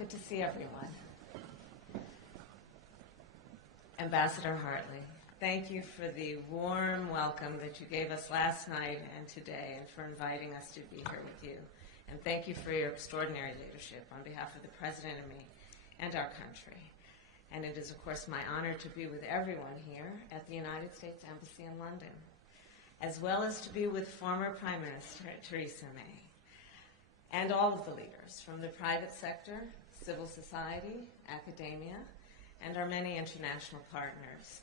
Good to see everyone. Ambassador Hartley, thank you for the warm welcome that you gave us last night and today, and for inviting us to be here with you. And thank you for your extraordinary leadership on behalf of the President and me and our country. And it is, of course, my honor to be with everyone here at the United States Embassy in London, as well as to be with former Prime Minister Theresa May, and all of the leaders from the private sector, civil society, academia, and our many international partners.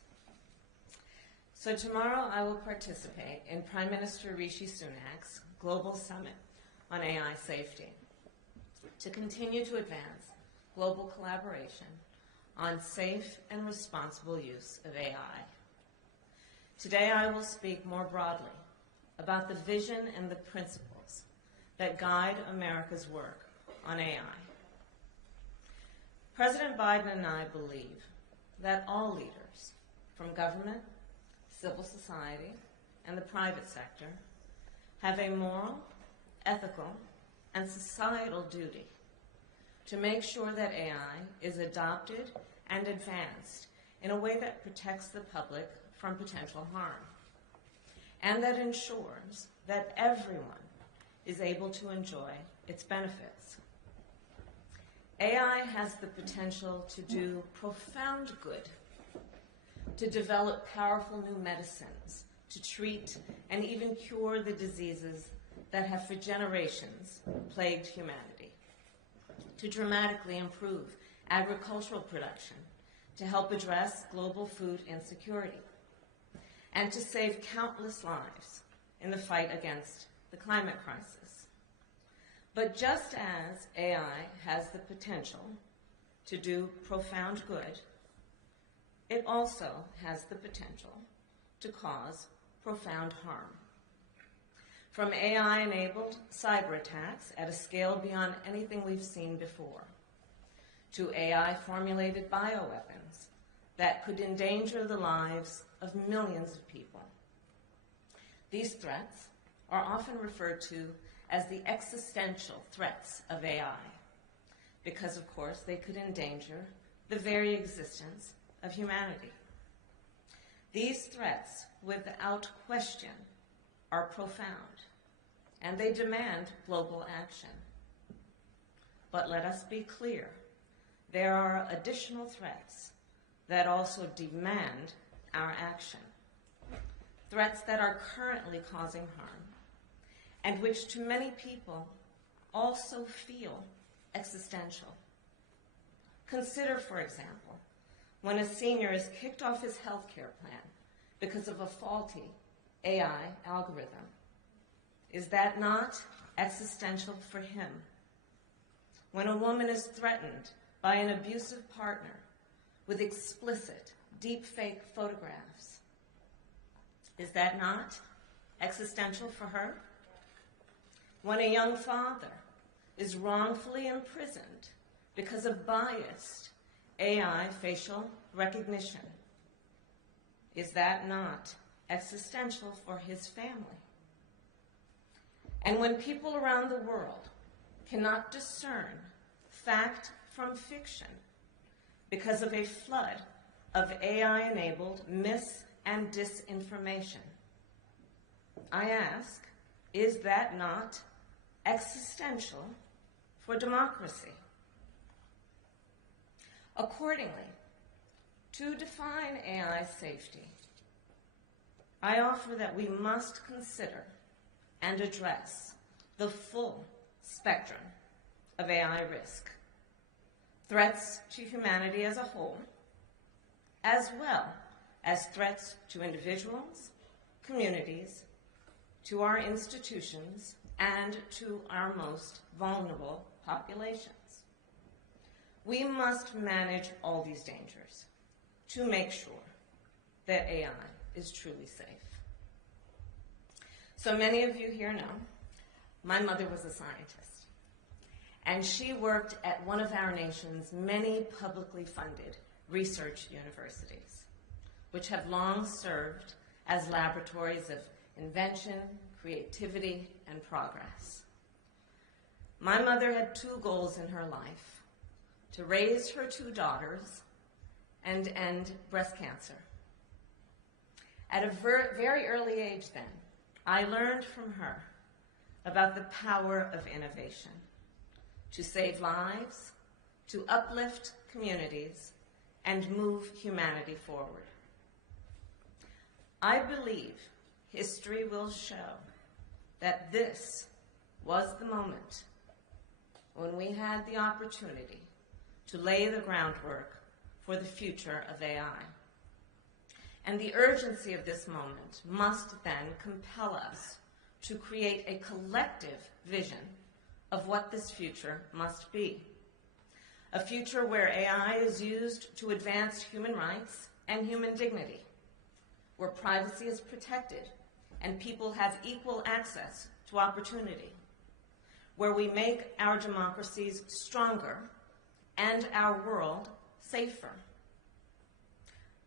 So tomorrow I will participate in Prime Minister Rishi Sunak's Global Summit on AI safety to continue to advance global collaboration on safe and responsible use of AI. Today I will speak more broadly about the vision and the principles that guide America's work on AI. President Biden and I believe that all leaders, from government, civil society, and the private sector, have a moral, ethical, and societal duty to make sure that AI is adopted and advanced in a way that protects the public from potential harm, and that ensures that everyone is able to enjoy its benefits. AI has the potential to do profound good, to develop powerful new medicines, to treat and even cure the diseases that have for generations plagued humanity, to dramatically improve agricultural production, to help address global food insecurity, and to save countless lives in the fight against the climate crisis. But just as AI has the potential to do profound good, it also has the potential to cause profound harm. From AI-enabled cyber attacks at a scale beyond anything we've seen before, to AI-formulated bioweapons that could endanger the lives of millions of people. These threats are often referred to as the existential threats of AI, because, of course, they could endanger the very existence of humanity. These threats, without question, are profound, and they demand global action. But let us be clear, there are additional threats that also demand our action, threats that are currently causing harm, and which to many people also feel existential. Consider, for example, when a senior is kicked off his health care plan because of a faulty AI algorithm. Is that not existential for him? When a woman is threatened by an abusive partner with explicit, deepfake photographs, is that not existential for her? When a young father is wrongfully imprisoned because of biased AI facial recognition, is that not existential for his family? And when people around the world cannot discern fact from fiction because of a flood of AI-enabled mis- and disinformation, I ask, is that not existential for democracy? Accordingly, to define AI safety, I offer that we must consider and address the full spectrum of AI risk, threats to humanity as a whole, as well as threats to individuals, communities, to our institutions, and to our most vulnerable populations. We must manage all these dangers to make sure that AI is truly safe. So many of you here know, my mother was a scientist, and she worked at one of our nation's many publicly funded research universities, which have long served as laboratories of invention, creativity, and progress. My mother had two goals in her life. to raise her 2 daughters and end breast cancer. At a very early age then, I learned from her about the power of innovation to save lives, to uplift communities, and move humanity forward. I believe history will show that this was the moment when we had the opportunity to lay the groundwork for the future of AI. And the urgency of this moment must then compel us to create a collective vision of what this future must be. A future where AI is used to advance human rights and human dignity, where privacy is protected and people have equal access to opportunity, where we make our democracies stronger and our world safer.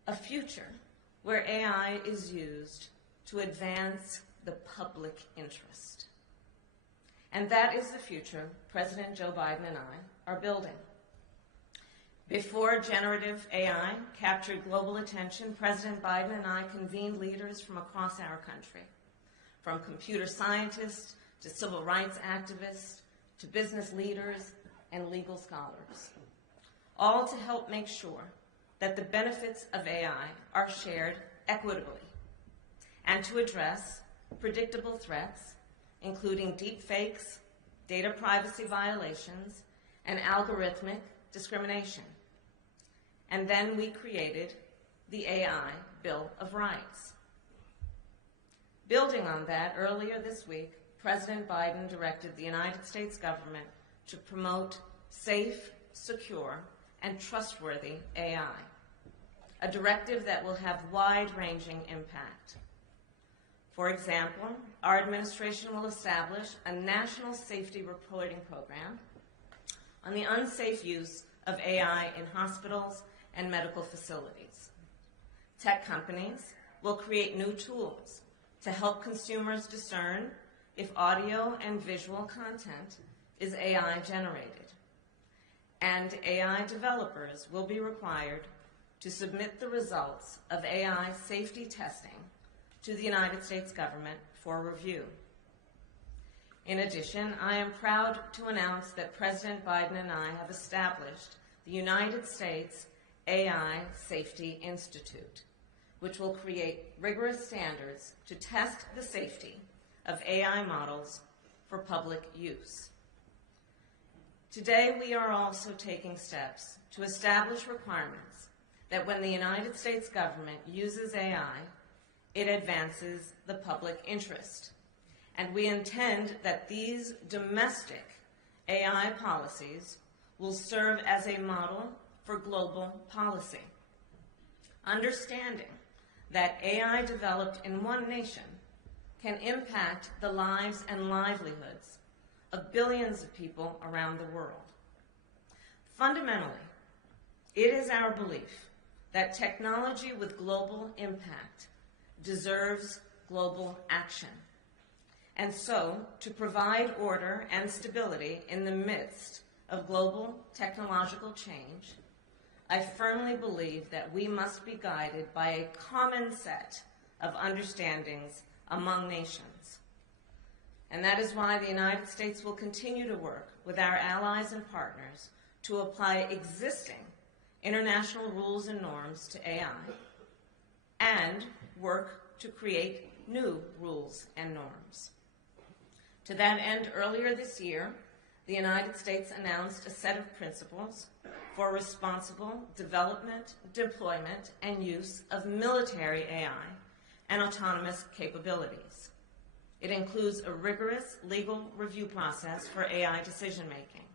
A future where AI is used to advance the public interest. And that is the future President Joe Biden and I are building. Before generative AI captured global attention, President Biden and I convened leaders from across our country, from computer scientists to civil rights activists to business leaders and legal scholars, all to help make sure that the benefits of AI are shared equitably and to address predictable threats, including deepfakes, data privacy violations, and algorithmic discrimination. And then we created the AI Bill of Rights. Building on that, earlier this week, President Biden directed the United States government to promote safe, secure, and trustworthy AI, a directive that will have wide-ranging impact. For example, our administration will establish a national safety reporting program on the unsafe use of AI in hospitals and medical facilities. Tech companies will create new tools to help consumers discern if audio and visual content is AI generated. And AI developers will be required to submit the results of AI safety testing to the United States government for review. In addition, I am proud to announce that President Biden and I have established the United States AI Safety Institute, which will create rigorous standards to test the safety of AI models for public use. Today, we are also taking steps to establish requirements that when the United States government uses AI, it advances the public interest. And we intend that these domestic AI policies will serve as a model for global policy. Understanding that AI developed in one nation can impact the lives and livelihoods of billions of people around the world. Fundamentally, it is our belief that technology with global impact deserves global action. And so, to provide order and stability in the midst of global technological change, I firmly believe that we must be guided by a common set of understandings among nations. And that is why the United States will continue to work with our allies and partners to apply existing international rules and norms to AI and work to create new rules and norms. To that end, earlier this year, the United States announced a set of principles for responsible development, deployment, and use of military AI and autonomous capabilities. It includes a rigorous legal review process for AI decision-making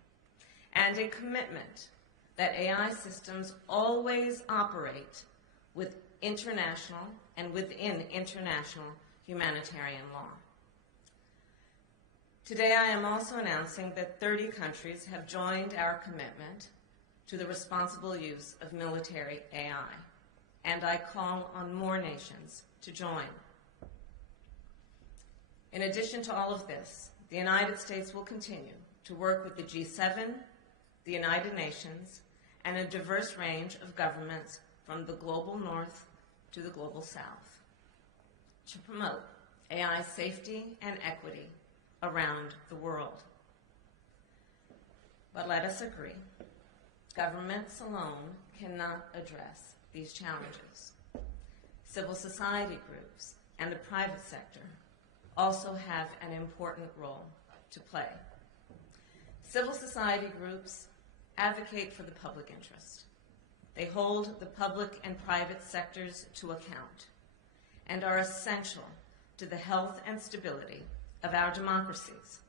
and a commitment that AI systems always operate with international and within international humanitarian law. Today, I am also announcing that 30 countries have joined our commitment to the responsible use of military AI, and I call on more nations to join. In addition to all of this, the United States will continue to work with the G7, the United Nations, and a diverse range of governments from the global north to the global south to promote AI safety and equity around the world. But let us agree, governments alone cannot address these challenges. Civil society groups and the private sector also have an important role to play. Civil society groups advocate for the public interest. They hold the public and private sectors to account and are essential to the health and stability of our democracies.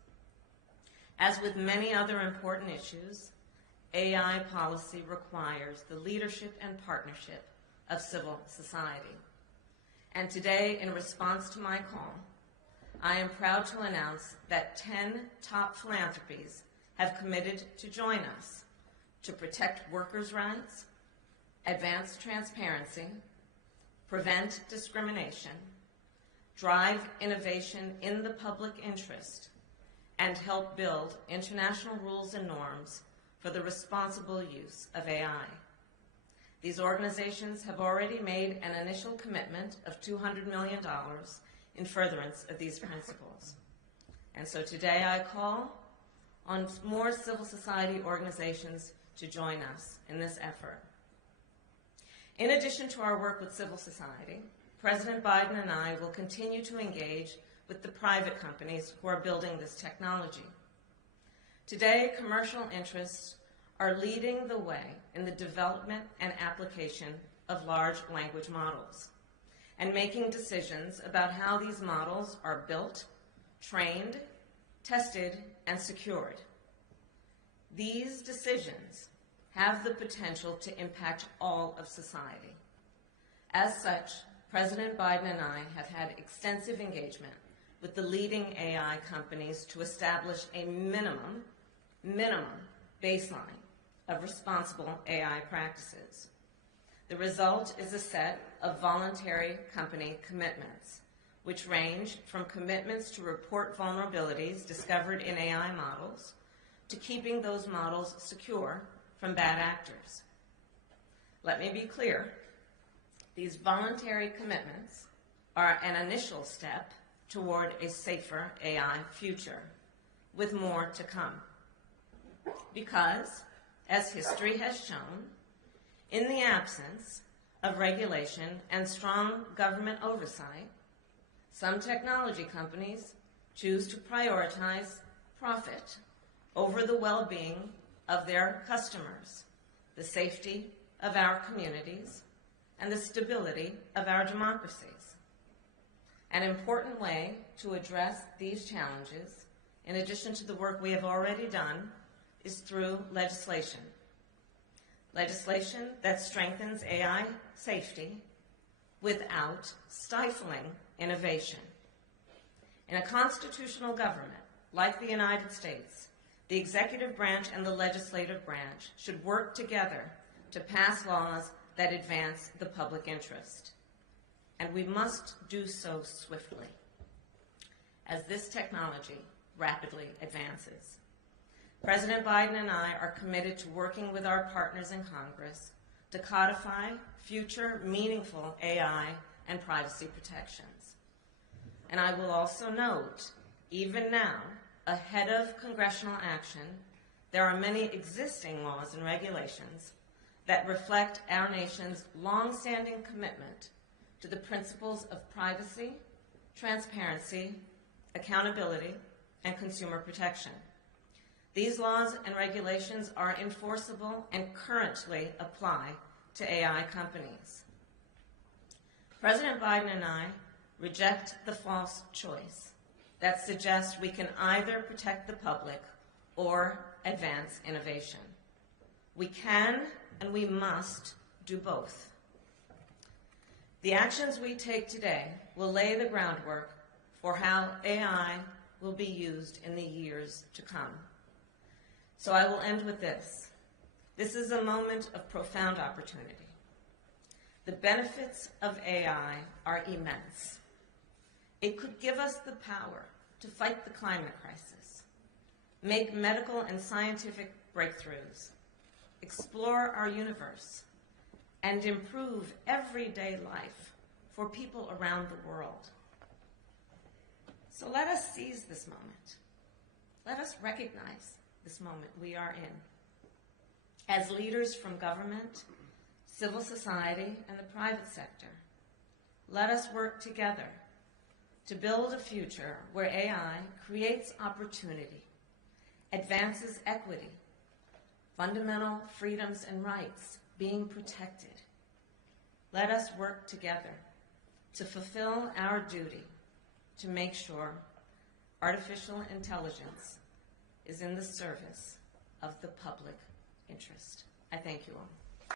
As with many other important issues, AI policy requires the leadership and partnership of civil society. And today, in response to my call, I am proud to announce that 10 top philanthropies have committed to join us to protect workers' rights, advance transparency, prevent discrimination, drive innovation in the public interest, and help build international rules and norms for the responsible use of AI. These organizations have already made an initial commitment of $200 million in furtherance of these principles. And so today I call on more civil society organizations to join us in this effort. In addition to our work with civil society, President Biden and I will continue to engage with the private companies who are building this technology. Today, commercial interests are leading the way in the development and application of large language models and making decisions about how these models are built, trained, tested, and secured. These decisions have the potential to impact all of society. As such, President Biden and I have had extensive engagement with the leading AI companies to establish a minimum baseline of responsible AI practices. The result is a set of voluntary company commitments, which range from commitments to report vulnerabilities discovered in AI models to keeping those models secure from bad actors. Let me be clear. These voluntary commitments are an initial step toward a safer AI future, with more to come. Because, as history has shown, in the absence of regulation and strong government oversight, some technology companies choose to prioritize profit over the well-being of their customers, the safety of our communities, and the stability of our democracies. An important way to address these challenges, in addition to the work we have already done, is through legislation. Legislation that strengthens AI safety without stifling innovation. In a constitutional government like the United States, the executive branch and the legislative branch should work together to pass laws that advance the public interest. And we must do so swiftly as this technology rapidly advances. President Biden and I are committed to working with our partners in Congress to codify future meaningful AI and privacy protections. And I will also note, even now, ahead of congressional action, there are many existing laws and regulations that reflect our nation's long-standing commitment to the principles of privacy, transparency, accountability, and consumer protection. These laws and regulations are enforceable and currently apply to AI companies. President Biden and I reject the false choice that suggests we can either protect the public or advance innovation. We can and we must do both. The actions we take today will lay the groundwork for how AI will be used in the years to come. So I will end with this. This is a moment of profound opportunity. The benefits of AI are immense. It could give us the power to fight the climate crisis, make medical and scientific breakthroughs, explore our universe, and improve everyday life for people around the world. So let us seize this moment. Let us recognize this moment we are in. As leaders from government, civil society, and the private sector, let us work together to build a future where AI creates opportunity, advances equity, fundamental freedoms and rights being protected. Let us work together to fulfill our duty to make sure artificial intelligence is in the service of the public interest. I thank you all.